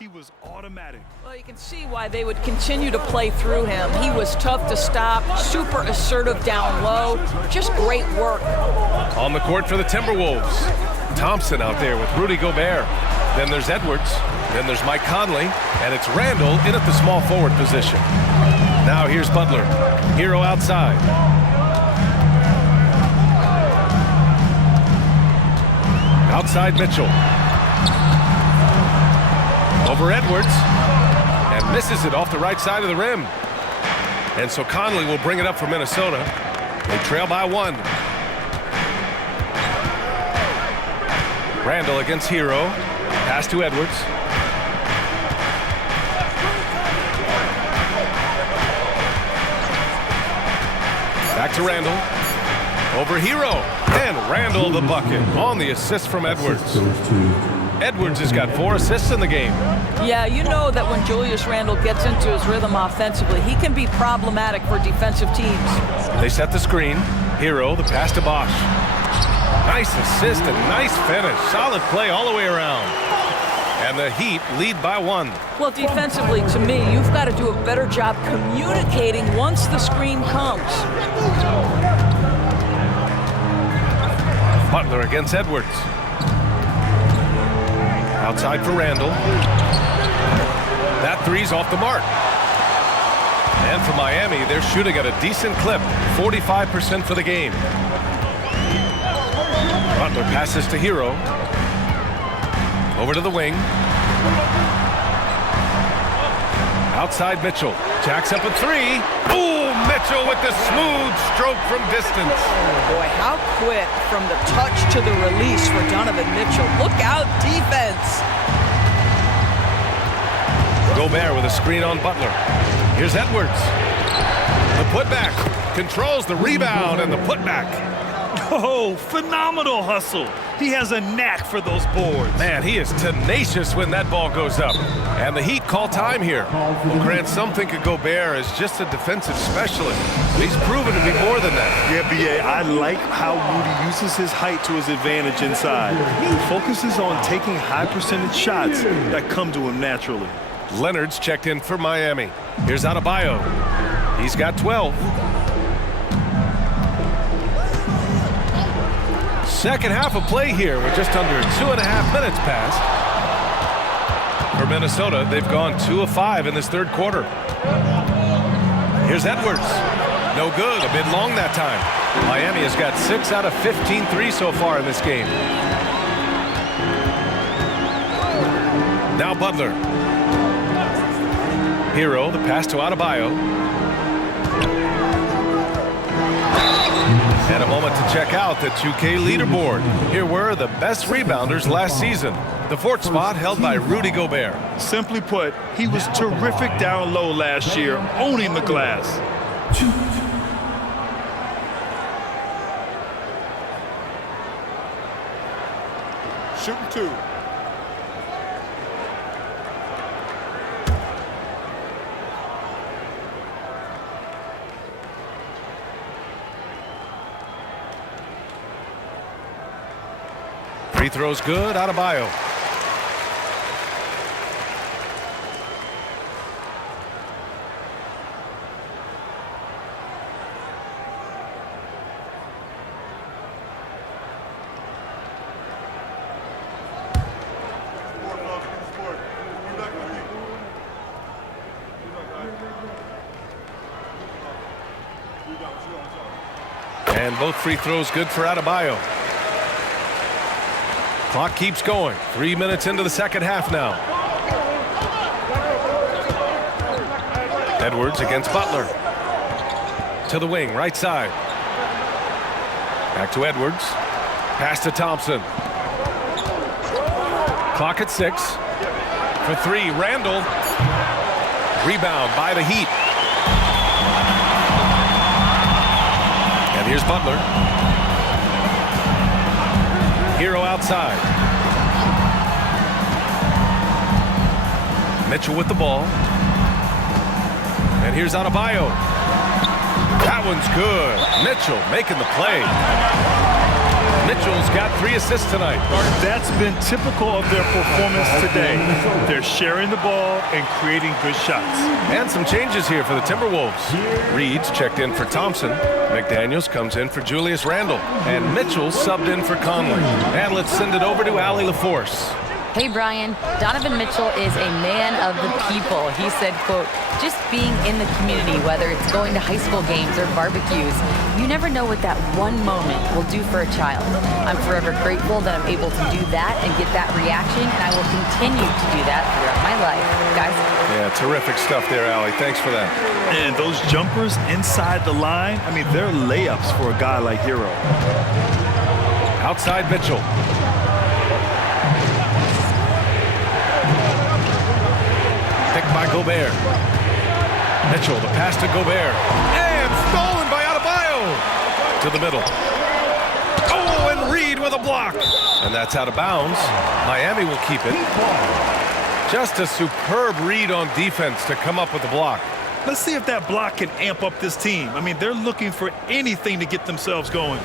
He was automatic. Well, you can see why they would continue to play through him. He was tough to stop, super assertive down low, just great work. On the court for the Timberwolves, Thompson out there with Rudy Gobert. Then there's Edwards. Then there's Mike Conley. And it's Randall in at the small forward position. Now here's Butler. Hero outside. Outside Mitchell. Over Edwards. And misses it off the right side of the rim. And so Conley will bring it up for Minnesota. They trail by 1. Randall against Hero. Pass to Edwards. Back to Randall. Over Hero. And Randall the bucket on the assist from Edwards. Edwards has got 4 assists in the game. Yeah, you know that when Julius Randle gets into his rhythm offensively, he can be problematic for defensive teams. They set the screen. Hero, the pass to Bosch. Nice assist and nice finish. Solid play all the way around. And the Heat lead by 1. Well, defensively, to me, you've got to do a better job communicating once the screen comes. Butler against Edwards. Outside for Randall. That three's off the mark. And for Miami, they're shooting at a decent clip, 45% for the game. Butler passes to Hero. Over to the wing. Outside Mitchell. Jacks up a 3. Ooh, Mitchell with the smooth stroke from distance. Boy, how quick from the touch to the release for Donovan Mitchell. Look out, defense. Gobert with a screen on Butler. Here's Edwards. The putback. Controls the rebound and the putback. Oh, phenomenal hustle. He has a knack for those boards. Man, he is tenacious when that ball goes up. And the Heat call time here. Well, Grant, some think of Gobert as just a defensive specialist. But he's proven to be more than that. Yeah, B.A., I like how Rudy uses his height to his advantage inside. He focuses on taking high percentage shots that come to him naturally. Leonard's checked in for Miami. Here's Adebayo. He's got 12. Second half of play here with just under 2.5 minutes passed. For Minnesota, they've gone 2 of 5 in this third quarter. Here's Edwards. No good, a bit long that time. Miami has got 6 out of 15 threes so far in this game. Now Butler. Hero, the pass to Adebayo. And a moment to check out the 2K leaderboard. Here were the best rebounders last season. The 4th spot held by Rudy Gobert. Simply put, he was terrific down low last year, owning the glass. Shooting 2. Free throws good, Adebayo. And both free throws good for Adebayo. Clock keeps going. 3 minutes into the second half now. Edwards against Butler. To the wing, right side. Back to Edwards. Pass to Thompson. Clock at 6. For 3, Randall. Rebound by the Heat. And here's Butler. Hero outside. Mitchell with the ball. And here's Adebayo. That one's good. Mitchell making the play. Mitchell's got 3 assists tonight. That's been typical of their performance today. They're sharing the ball and creating good shots. And some changes here for the Timberwolves. Reed's checked in for Thompson. McDaniels comes in for Julius Randle. And Mitchell subbed in for Conley. And let's send it over to Allie LaForce. Hey, Brian, Donovan Mitchell is a man of the people. He said, quote, just being in the community, whether it's going to high school games or barbecues, you never know what that one moment will do for a child. I'm forever grateful that I'm able to do that and get that reaction, and I will continue to do that throughout my life. Guys? Yeah, terrific stuff there, Allie. Thanks for that. And those jumpers inside the line, I mean, they're layups for a guy like Hero. Outside Mitchell. Picked by Gobert. Mitchell, the pass to Gobert. And stolen by Adebayo. To the middle. Oh, and Reed with a block. And that's out of bounds. Miami will keep it. Just a superb read on defense to come up with the block. Let's see if that block can amp up this team. I mean, they're looking for anything to get themselves going.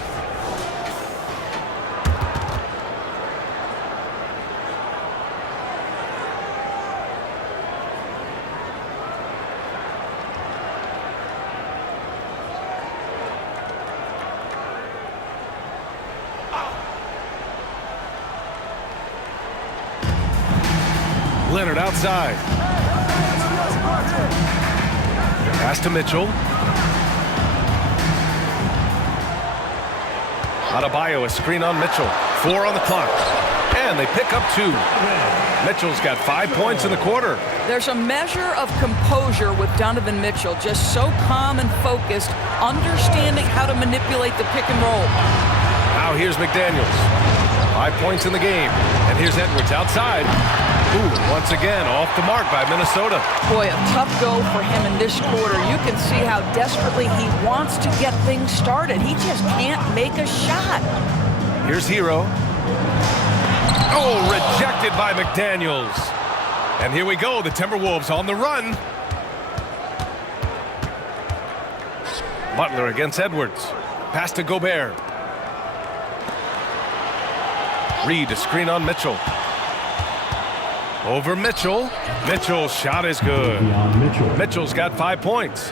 Leonard outside. Pass to Mitchell. Adebayo, a screen on Mitchell. 4 on the clock. And they pick up 2. Mitchell's got 5 points in the quarter. There's a measure of composure with Donovan Mitchell, just so calm and focused, understanding how to manipulate the pick and roll. Now here's McDaniels. 5 points in the game. And here's Edwards outside. Ooh, once again, off the mark by Minnesota. Boy, a tough go for him in this quarter. You can see how desperately he wants to get things started. He just can't make a shot. Here's Hero. Oh, rejected by McDaniels. And here we go, the Timberwolves on the run. Butler against Edwards. Pass to Gobert. Reed, a screen on Mitchell. Over Mitchell. Mitchell's shot is good. Mitchell's got 5 points.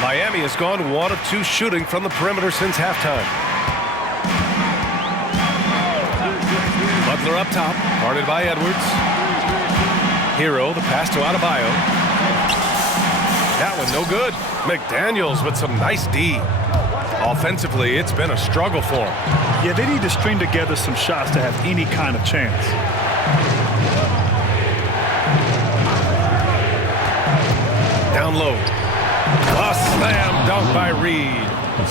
Miami has gone 1 of 2 shooting from the perimeter since halftime. Butler up top, guarded by Edwards. Hero, the pass to Adebayo. That one no good. McDaniels with some nice D. Offensively, it's been a struggle for him. Yeah, they need to string together some shots to have any kind of chance. Down low. A slam dunk by Reed.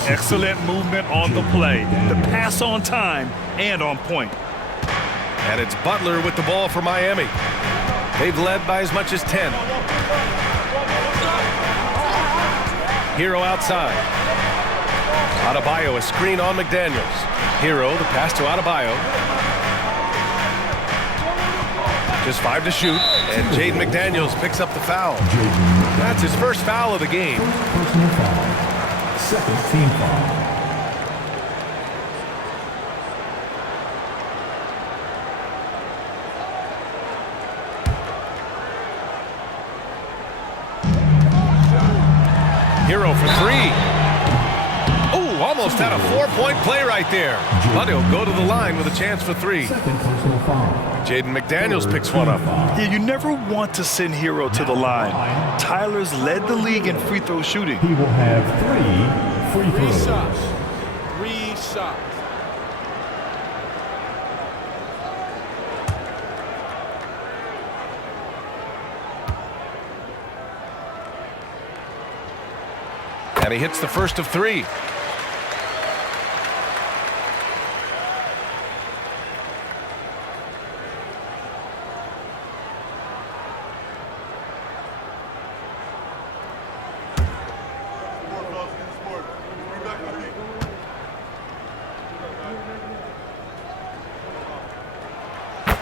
Excellent movement on the play. The pass on time and on point. And it's Butler with the ball for Miami. They've led by as much as 10. Hero outside. Adebayo, a screen on McDaniels. Hero, the pass to Adebayo. Just 5 to shoot, and Jaden McDaniels picks up the foul. That's his first foul of the game. Personal foul. Second team foul. Hero for 3. Oh, almost had a 4-point play right there. But he'll go to the line with a chance for 3. Second personal foul. Jaden McDaniels picks one up. Yeah, you never want to send Hero to the line. Tyler's led the league in free throw shooting. He will have 3 free throws. 3 shots. And he hits the first of 3.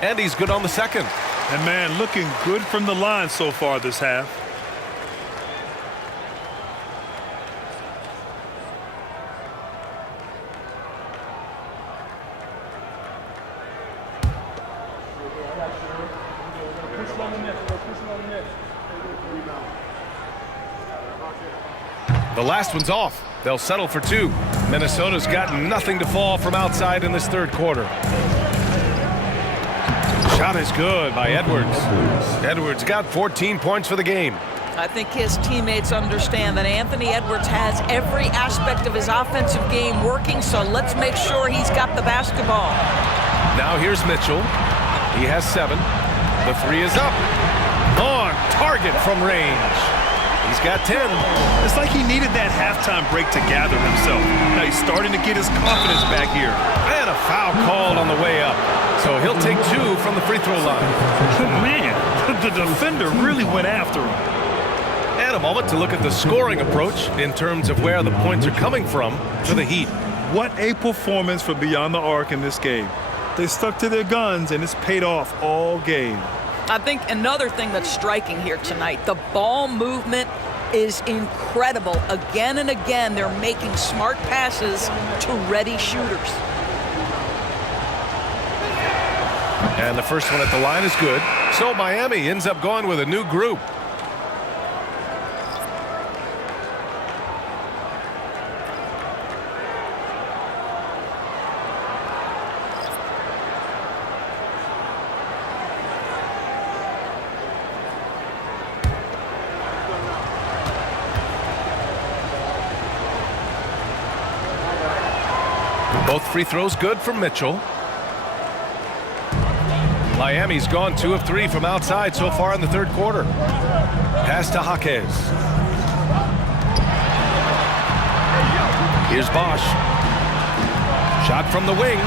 And he's good on the second. And man, looking good from the line so far this half. The last one's off. They'll settle for 2. Minnesota's got nothing to fall from outside in this third quarter. Shot is good by Edwards. Edwards got 14 points for the game. I think his teammates understand that Anthony Edwards has every aspect of his offensive game working, so let's make sure he's got the basketball. Now here's Mitchell. He has 7. The 3 is up. On target from range. He's got 10. It's like he needed that halftime break to gather himself. Now he's starting to get his confidence back here. And a foul called on the way up. So he'll take 2 from the free throw line. Man, the defender really went after him. And a moment to look at the scoring approach in terms of where the points are coming from for the Heat. What a performance for Beyond the Arc in this game. They stuck to their guns, and it's paid off all game. I think another thing that's striking here tonight, the ball movement is incredible. Again and again, they're making smart passes to ready shooters. And the first one at the line is good. So Miami ends up going with a new group. Both free throws good for Mitchell. Miami's gone 2 of 3 from outside so far in the third quarter. Pass to Jaquez. Here's Bosch. Shot from the wing.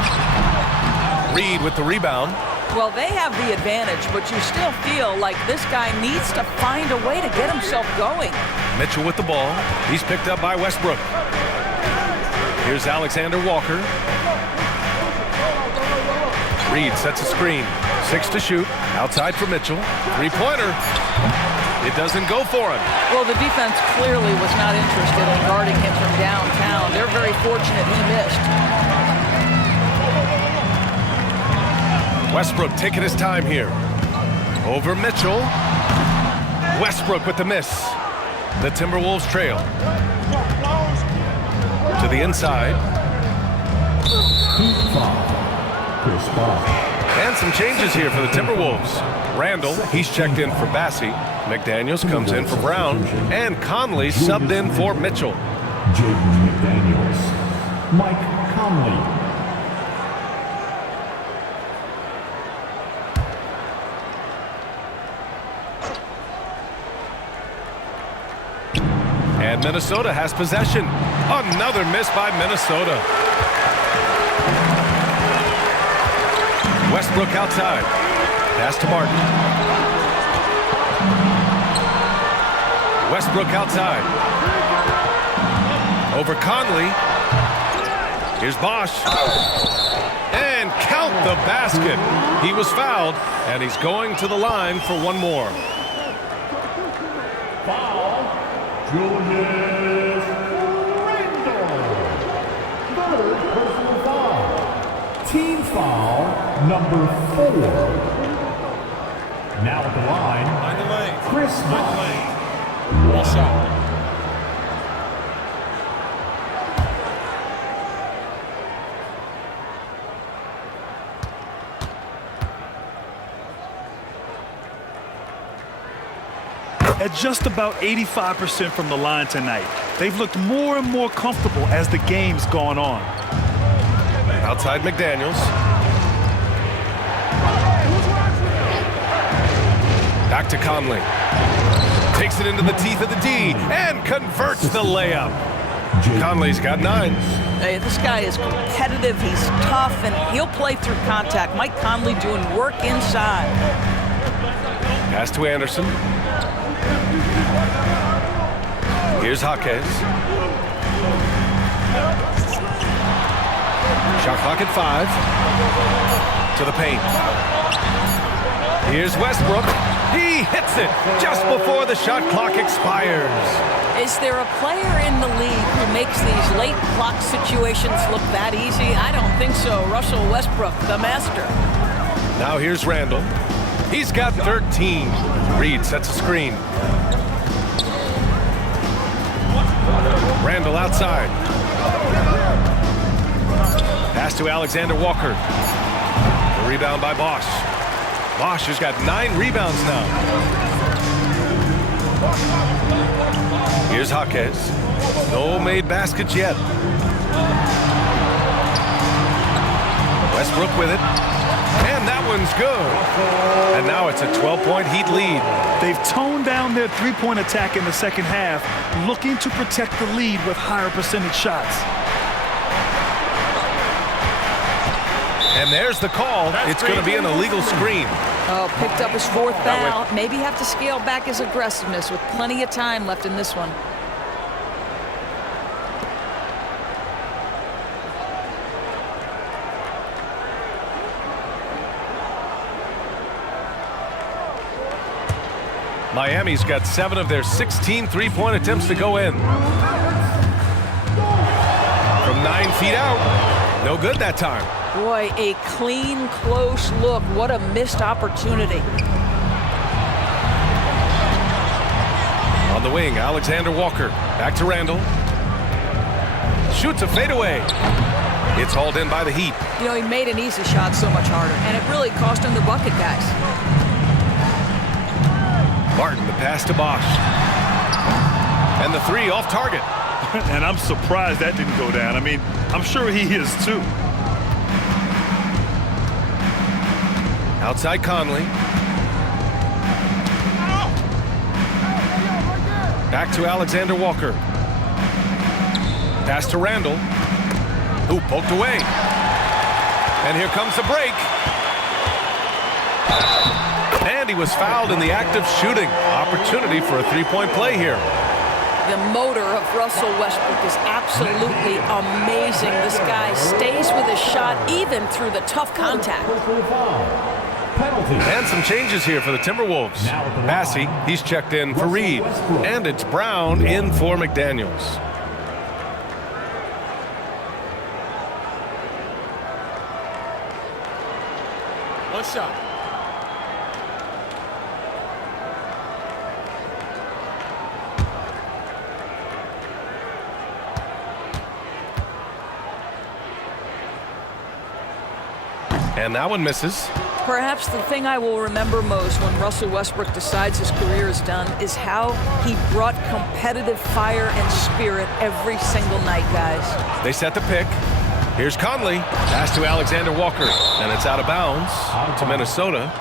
Reed with the rebound. Well, they have the advantage, but you still feel like this guy needs to find a way to get himself going. Mitchell with the ball. He's picked up by Westbrook. Here's Alexander Walker. Reed sets a screen. 6 to shoot. Outside for Mitchell. Three-pointer. It doesn't go for him. Well, the defense clearly was not interested in guarding him from downtown. They're very fortunate he missed. Westbrook taking his time here. Over Mitchell. Westbrook with the miss. The Timberwolves trail. To the inside. And some changes here for the Timberwolves. Randall, he's checked in for Bassey. McDaniels comes in for Brown. And Conley subbed in for Mitchell. Jaden McDaniels. Mike Conley. And Minnesota has possession. Another miss by Minnesota. Westbrook outside. Pass to Martin. Westbrook outside. Over Conley. Here's Bosch. And count the basket. He was fouled, and he's going to the line for one more. Julius Randle. Third personal foul. Team foul number 4. Now at the line, Chris Bosh. One shot. At just about 85% from the line tonight, they've looked more and more comfortable as the game's gone on. Outside McDaniels. Back to Conley. Takes it into the teeth of the D and converts the layup. Conley's got 9. Hey, this guy is competitive, he's tough, and he'll play through contact. Mike Conley doing work inside. Pass to Anderson. Here's Jaquez. Shot clock at 5. To the paint. Here's Westbrook. He hits it just before the shot clock expires. Is there a player in the league who makes these late clock situations look that easy? I don't think so. Russell Westbrook, the master. Now here's Randall. He's got 13. Reed sets a screen. Randall outside. Pass to Alexander Walker. The rebound by Bosch. Bosch has got 9 rebounds now. Here's Jaquez. No made baskets yet. Westbrook with it. And that one's good. And now it's a 12-point Heat lead. They've toned down their three-point attack in the second half, looking to protect the lead with higher percentage shots. And there's the call. It's going to be an illegal screen. Oh, picked up his 4th foul. Maybe have to scale back his aggressiveness with plenty of time left in this one. Miami's got 7 of their 16 three-point attempts to go in. From 9 feet out. No good that time. Boy, a clean, close look. What a missed opportunity. On the wing, Alexander Walker. Back to Randall. Shoots a fadeaway. It's hauled in by the Heat. You know, he made an easy shot so much harder, and it really cost him the bucket, guys. Martin, the pass to Bosch. And the 3 off target. And I'm surprised that didn't go down. I mean, I'm sure he is too. Outside Conley. Back to Alexander Walker. Pass to Randall. Who poked away. And here comes the break. And he was fouled in the act of shooting. Opportunity for a three-point play here. The motor of Russell Westbrook is absolutely amazing. This guy stays with his shot even through the tough contact. And some changes here for the Timberwolves. Massey, he's checked in for Reed. And it's Brown in for McDaniels. One shot. And that one misses. Perhaps the thing I will remember most when Russell Westbrook decides his career is done is how he brought competitive fire and spirit every single night, guys. They set the pick. Here's Conley. Pass to Alexander Walker. And it's out of bounds to Minnesota.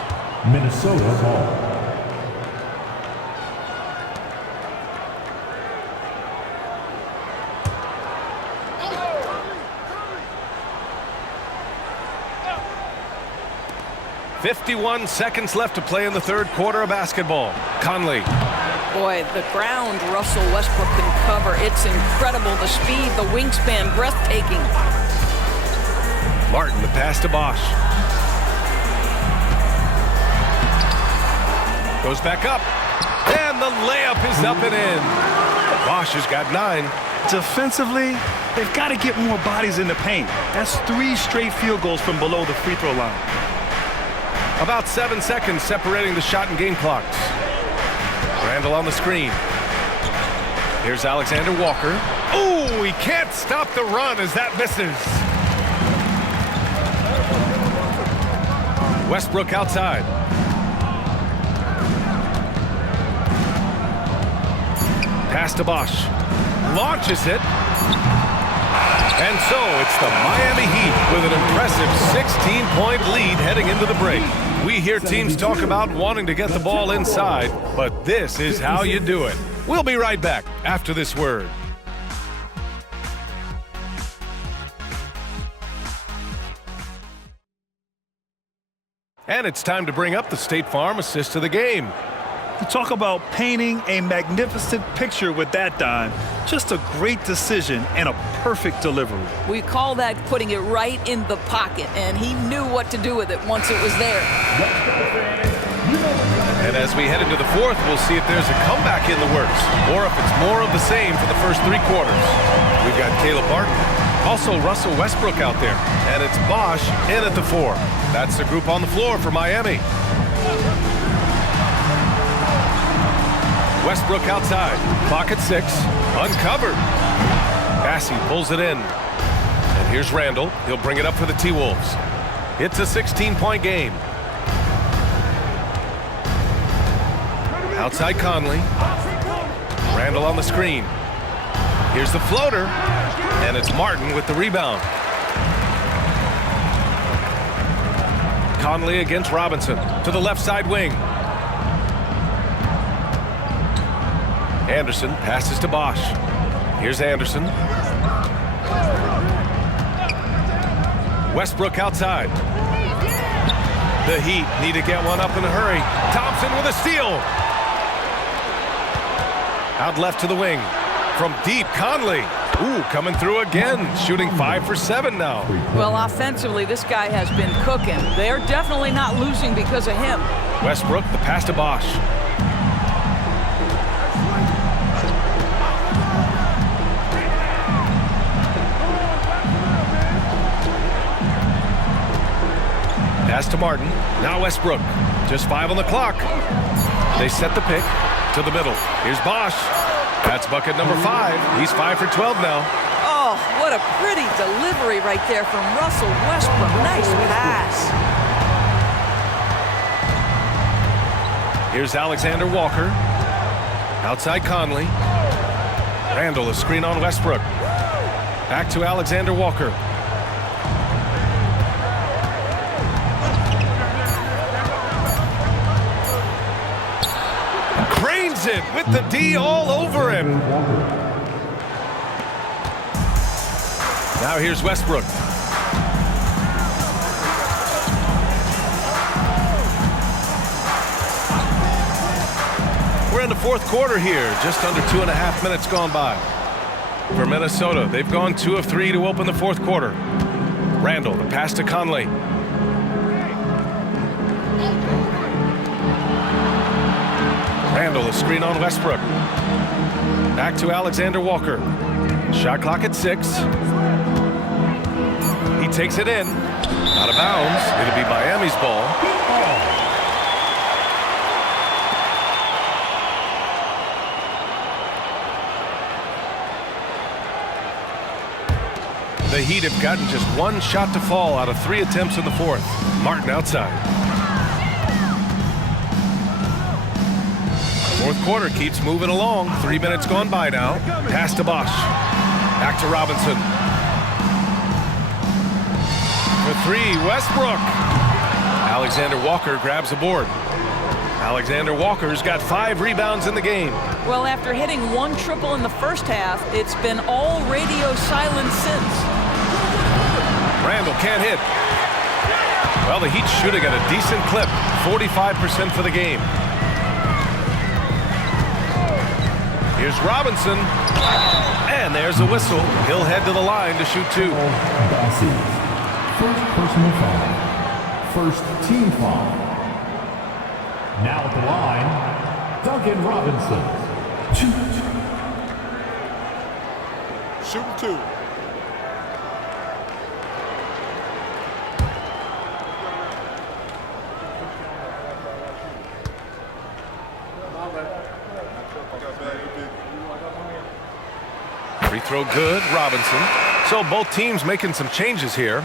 Minnesota ball. .51 seconds left to play in the third quarter of basketball. Conley. Boy, the ground Russell Westbrook can cover. It's incredible. The speed, the wingspan, breathtaking. Martin, the pass to Bosch. Goes back up. And the layup is up and in. Bosch has got 9. Defensively, they've got to get more bodies in the paint. That's 3 straight field goals from below the free throw line. About 7 seconds separating the shot and game clocks. Randall on the screen. Here's Alexander Walker. Oh, he can't stop the run as that misses. Westbrook outside. Pass to Bosch. Launches it. And so it's the Miami Heat with an impressive 16-point lead heading into the break. We hear teams talk about wanting to get the ball inside, but this is how you do it. We'll be right back after this word. And it's time to bring up the State Farm assist of the game. You talk about painting a magnificent picture with that dime. Just a great decision and a perfect delivery. We call that putting it right in the pocket, and he knew what to do with it once it was there. And as we head into the fourth, we'll see if there's a comeback in the works, or if it's more of the same for the first 3 quarters. We've got Caleb Barton, also Russell Westbrook out there, and it's Bosch in at the 4. That's the group on the floor for Miami. Westbrook outside. Clock at 6. Uncovered. Bassey pulls it in. And here's Randall. He'll bring it up for the T-Wolves. It's a 16-point game. Outside Conley. Randall on the screen. Here's the floater. And it's Martin with the rebound. Conley against Robinson. To the left side wing. Anderson passes to Bosch. Here's Anderson. Westbrook outside. The Heat need to get one up in a hurry. Thompson with a steal. Out left to the wing. From deep, Conley. Ooh, coming through again. Shooting 5 for 7 now. Well, offensively, this guy has been cooking. They're definitely not losing because of him. Westbrook, the pass to Bosch. Pass to Martin. Now Westbrook. Just 5 on the clock. They set the pick to the middle. Here's Bosch. That's bucket number 5. He's 5 for 12 now. Oh, what a pretty delivery right there from Russell Westbrook. Nice pass. Here's Alexander Walker. Outside Conley. Randall, a screen on Westbrook. Back to Alexander Walker. Cranes it with the D all over him. Now here's Westbrook. We're in the fourth quarter here. Just under 2.5 minutes gone by. For Minnesota, they've gone 2 of 3 to open the fourth quarter. Randall, the pass to Conley. Randall, a screen on Westbrook. Back to Alexander Walker. Shot clock at 6. He takes it in. Out of bounds. It'll be Miami's ball. The Heat have gotten just 1 shot to fall out of 3 attempts in the fourth. Martin outside. Fourth quarter keeps moving along. 3 minutes gone by now. Pass to Bosch. Back to Robinson. For 3, Westbrook. Alexander Walker grabs the board. Alexander Walker's got 5 rebounds in the game. Well, after hitting 1 triple in the first half, it's been all radio silence since. Randall can't hit. Well, the Heat shooting at a decent clip. 45% for the game. Here's Robinson. And there's a whistle. He'll head to the line to shoot 2. First personal foul. First team foul. Now at the line, Duncan Robinson. Shooting 2. Free throw good, Robinson. So both teams making some changes here.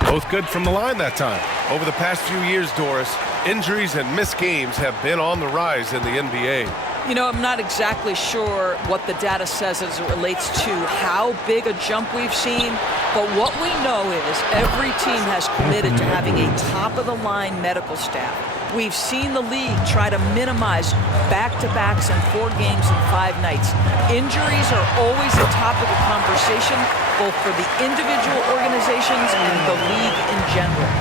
Both good from the line that time. Over the past few years, Doris, injuries and missed games have been on the rise in the NBA. You know, I'm not exactly sure what the data says as it relates to how big a jump we've seen, but what we know is every team has committed to having a top-of-the-line medical staff. We've seen the league try to minimize back-to-backs in 4 games and 5 nights. Injuries are always a topic of conversation, both for the individual organizations and the league in general.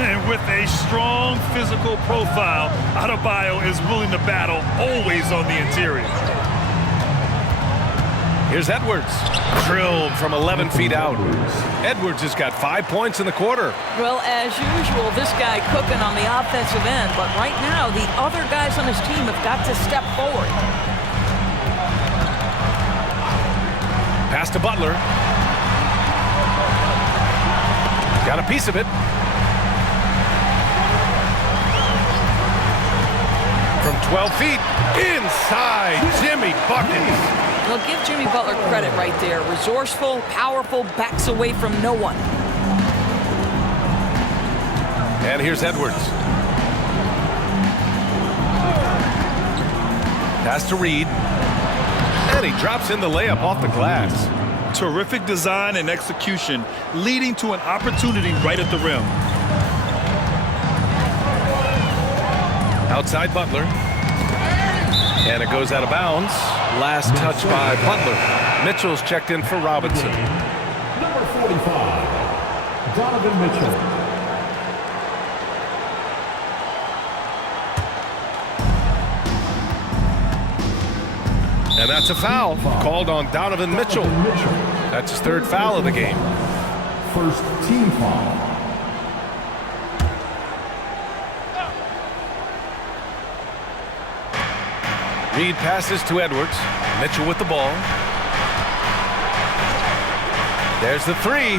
And with a strong physical profile, Adebayo is willing to battle always on the interior. Here's Edwards. Drilled from 11 feet out. Edwards has got 5 points in the quarter. Well, as usual, this guy cooking on the offensive end, but right now the other guys on his team have got to step forward. Pass to Butler. Got a piece of it. From 12 feet, inside, Jimmy buckets. Well, give Jimmy Butler credit right there. Resourceful, powerful, backs away from no one. And here's Edwards. Pass to Reed. And he drops in the layup off the glass. Terrific design and execution, leading to an opportunity right at the rim. Outside Butler. And it goes out of bounds. Last touch by Butler. Mitchell's checked in for Robinson. Number 45, Donovan Mitchell. And that's a foul called on Donovan Mitchell. That's his third foul of the game. First team foul. Reed passes to Edwards. Mitchell with the ball. There's the three.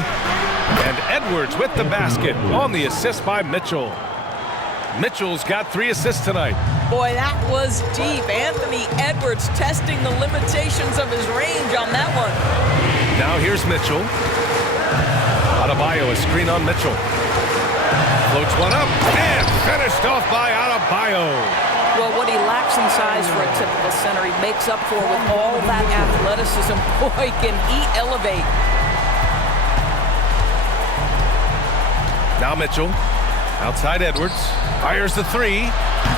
And Edwards with the basket on the assist by Mitchell. Mitchell's got 3 assists tonight. Boy, that was deep. Anthony Edwards testing the limitations of his range on that one. Now here's Mitchell. Adebayo, a screen on Mitchell. Floats one up and finished off by Adebayo. Well, what he lacks in size for a typical center, he makes up for with all that athleticism. Boy, can he elevate. Now Mitchell, outside Edwards, fires the three,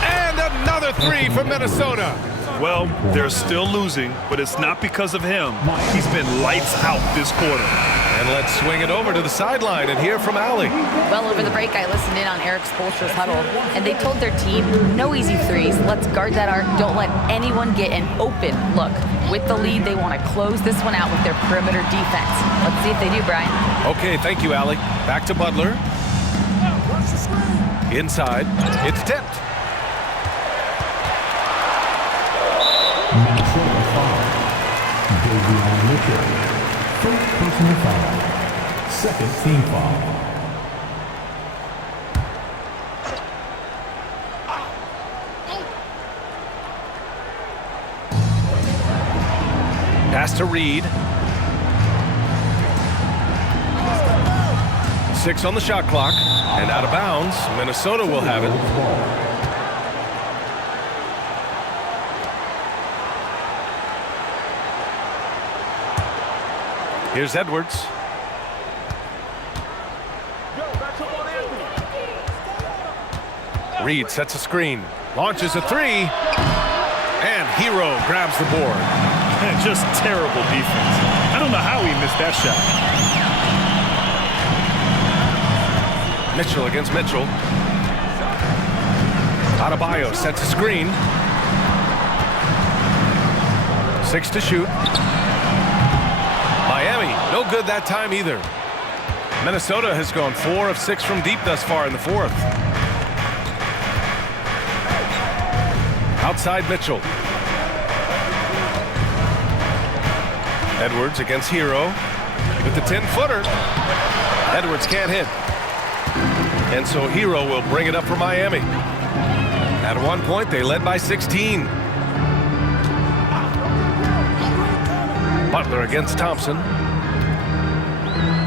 and another three from Minnesota. Well, they're still losing, but it's not because of him. He's been lights out this quarter. And let's swing it over to the sideline and hear from Allie. Well, over the break, I listened in on Eric Spoelstra's huddle, and they told their team, no easy threes. Let's guard that arc. Don't let anyone get an open look. With the lead, they want to close this one out with their perimeter defense. Let's see if they do, Brian. Okay, thank you, Allie. Back to Butler. Inside, it's tipped. Minnesota foul. Davion Mitchell. First personal foul. Second team foul. Pass to Reed. 6 on the shot clock, and out of bounds. Minnesota will have it. Here's Edwards. Reed sets a screen, launches a three, and Hero grabs the board. Just terrible defense. I don't know how he missed that shot. Mitchell against Mitchell. Adebayo sets a screen. 6 to shoot. Miami, no good that time either. Minnesota has gone 4 of 6 from deep thus far in the fourth. Outside Mitchell. Edwards against Hero with the 10-footer. Edwards can't hit. And so Hero will bring it up for Miami. At one point, they led by 16. Butler against Thompson.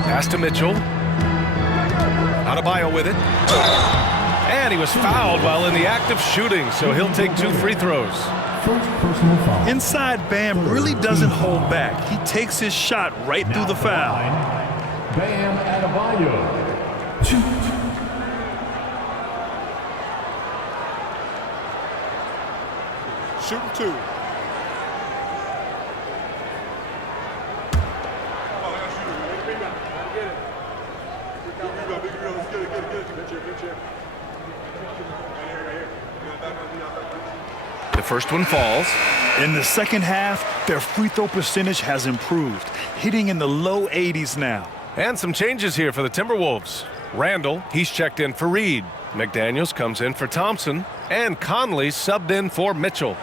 Pass to Mitchell. Adebayo with it. And he was fouled while in the act of shooting, so he'll take 2 free throws. First personal foul. Inside Bam really doesn't hold back. He takes his shot right through the foul. Bam Adebayo. 2. Shooting 2. The first one falls. In the second half, their free throw percentage has improved, hitting in the low 80s now. And some changes here for the Timberwolves. Randall, he's checked in for Reed. McDaniels comes in for Thompson. And Conley subbed in for Mitchell.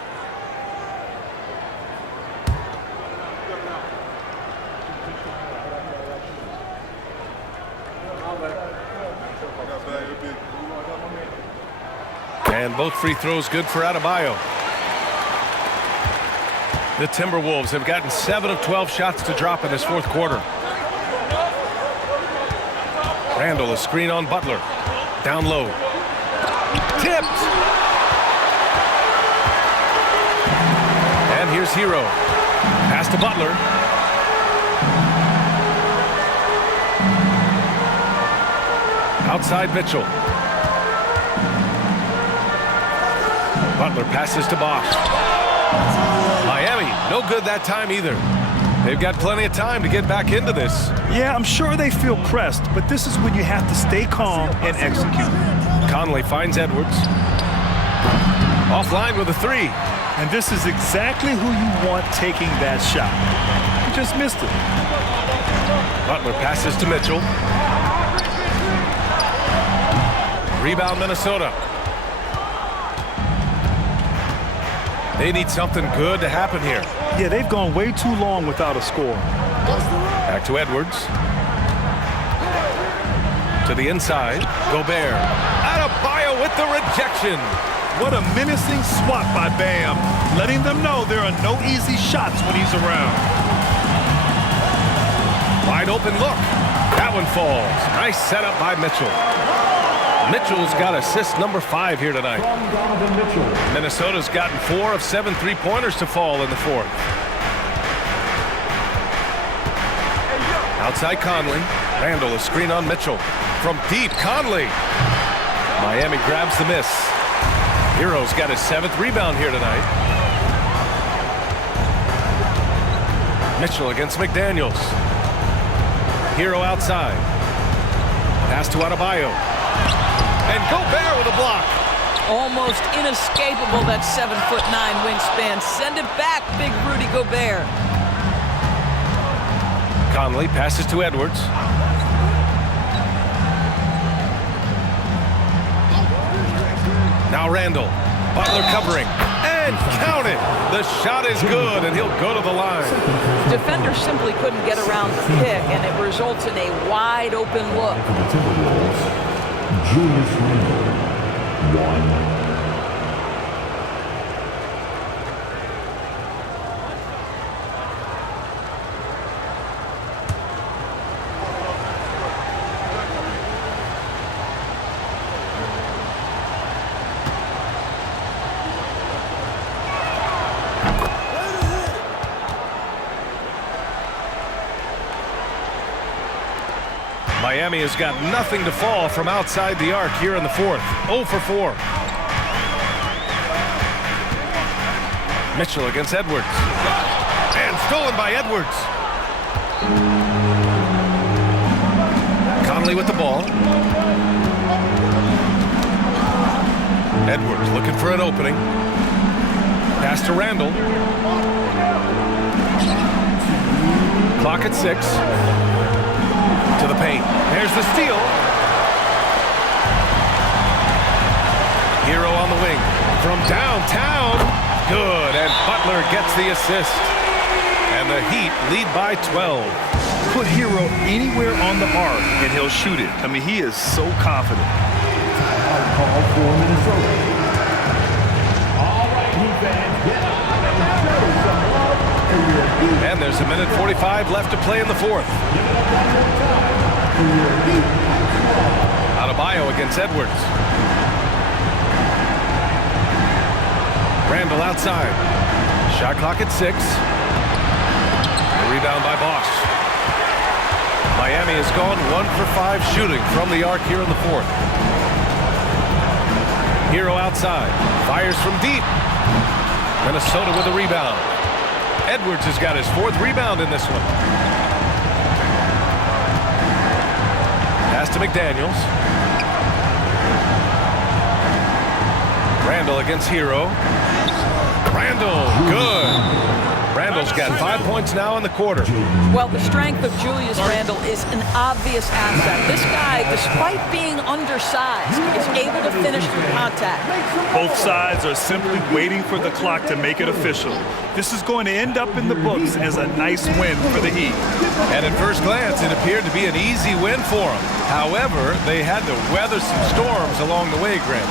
And both free throws good for Adebayo. The Timberwolves have gotten 7 of 12 shots to drop in this fourth quarter. Randall, a screen on Butler. Down low. Tipped! And here's Hero. Pass to Butler. Outside Mitchell. Butler passes to Bosch. Miami, no good that time either. They've got plenty of time to get back into this. Yeah, I'm sure they feel pressed, but this is when you have to stay calm and execute. Conley finds Edwards. Offline with a three. And this is exactly who you want taking that shot. He just missed it. Butler passes to Mitchell. Rebound Minnesota. They need something good to happen here. Yeah, they've gone way too long without a score. Back to Edwards. To the inside. Gobert. Adebayo with the rejection. What a menacing swat by Bam, letting them know there are no easy shots when he's around. Wide open look. That one falls. Nice setup by Mitchell. Mitchell's got assist number 5 here tonight. Minnesota's gotten 4 of 7 three-pointers to fall in the fourth. Outside Conley. Randall, a screen on Mitchell. From deep, Conley. Miami grabs the miss. Hero's got his 7th rebound here tonight. Mitchell against McDaniels. Hero outside. Pass to Adebayo. And Gobert with a block. Almost inescapable, that 7'9" wingspan. Send it back, big Rudy Gobert. Conley passes to Edwards. Now Randall. Butler covering. And count it. The shot is good, and he'll go to the line. Defender simply couldn't get around the pick, and it results in a wide open look. For the Timberwolves, Julius Randle, 1. Miami has got nothing to fall from outside the arc here in the fourth. 0 for 4. Mitchell against Edwards. And stolen by Edwards. Conley with the ball. Edwards looking for an opening. Pass to Randall. Clock at 6. To the paint. There's the steal. Hero on the wing. From downtown. Good. And Butler gets the assist. And the Heat lead by 12. Put Hero anywhere on the arc and he'll shoot it. I mean, he is so confident. Call for Minnesota. All right, Heat fans, get up and show some love for your Heat. And there's a minute 45 left to play in the fourth. Give it up one more time for your Heat. Adebayo against Edwards. Randall outside. Shot clock at 6. A rebound by Bosch. Miami has gone 1 for 5 shooting from the arc here in the fourth. Hero outside. Fires from deep. Minnesota with a rebound. Edwards has got his 4th rebound in this one. Pass to McDaniels. Randall against Hero. Randall, good. Randall's got 5 points now in the quarter. Well, the strength of Julius Randle is an obvious asset. This guy, despite being undersized, is able to finish through contact. Both sides are simply waiting for the clock to make it official. This is going to end up in the books as a nice win for the Heat. And at first glance, it appeared to be an easy win for them. However, they had to weather some storms along the way, Grant.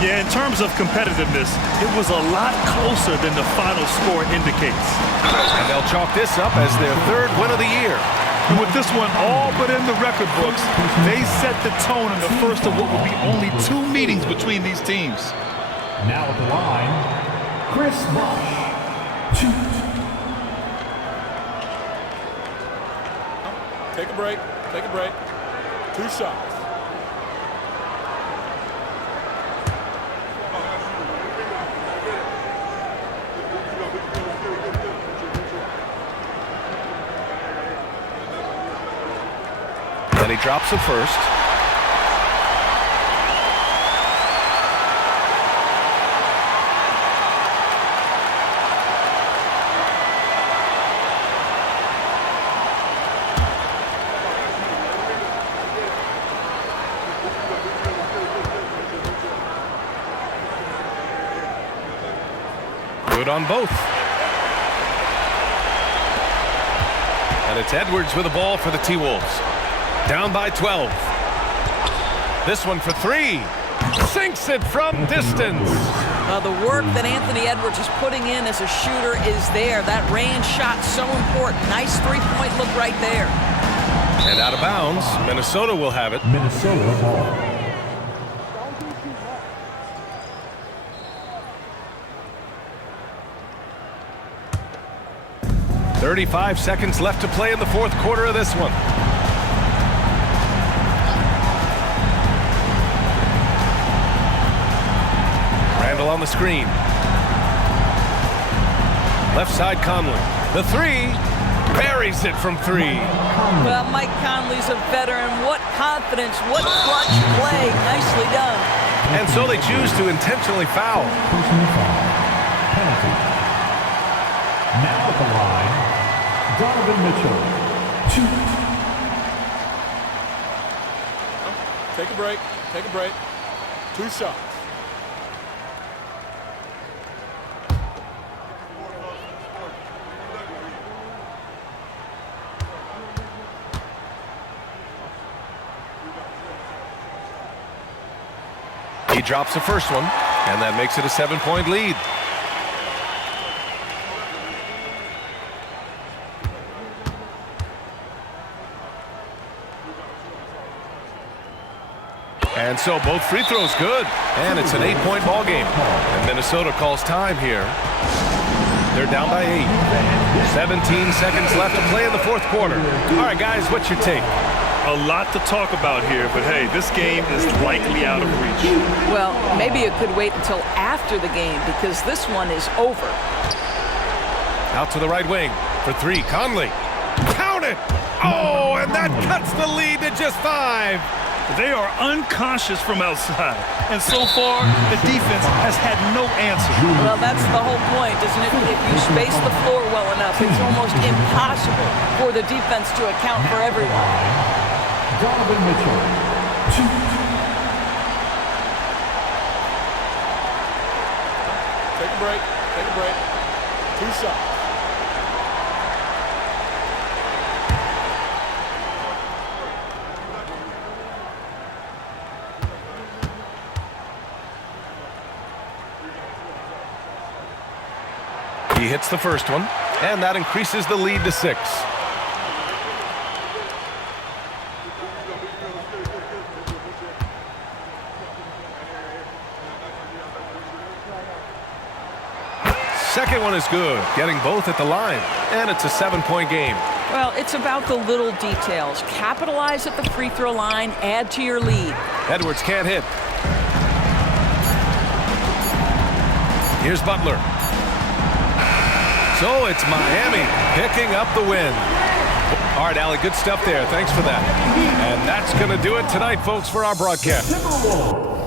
Yeah, in terms of competitiveness, it was a lot closer than the final score indicates. And they'll chalk this up as their third win of the year. And with this one all but in the record books, they set the tone in the first of what will be only 2 meetings between these teams. Now at the line, Chris Bosh. Take a break. Take a break. 2 shots. And he drops it first. Good on both. And it's Edwards with the ball for the T-Wolves. Down by 12. This one for 3. Sinks it from distance. The work that Anthony Edwards is putting in as a shooter is there. That range shot so important. Nice three-point look right there. And out of bounds, Minnesota will have it. Minnesota ball. .35 seconds left to play in the fourth quarter of this one. Randall on the screen. Left side Conley. The 3. Buries it from 3. Well, Mike Conley's a veteran. What confidence, what clutch play. Nicely done. And so they choose to intentionally foul. Personal foul. Penalty. Now at the line, Donovan Mitchell. 2. Take a break. Take a break. 2 shots. He drops the first one, and that makes it a 7-point lead. And so both free throws good, and it's an 8-point ball game. And Minnesota calls time here. They're down by 8. 17 seconds left to play in the fourth quarter. All right, guys, what's your take? A lot to talk about here, but hey, this game is likely out of reach. Well, maybe it could wait until after the game because this one is over. Out to the right wing for 3, Conley. Count it! Oh, and that cuts the lead to just 5. They are unconscious from outside, and so far, the defense has had no answer. Well, that's the whole point, isn't it? If you space the floor well enough, it's almost impossible for the defense to account for everyone. Donovan Mitchell. 2. Take a break. Take a break. 2 shots. He hits the first one, and that increases the lead to 6. Second one is good, getting both at the line, and it's a 7-point game. Well, it's about the little details. Capitalize at the free throw line, add to your lead. Edwards can't hit. Here's Butler. So it's Miami picking up the win. All right, Allie, good stuff there. Thanks for that. And that's going to do it tonight, folks, for our broadcast. Timberwolves.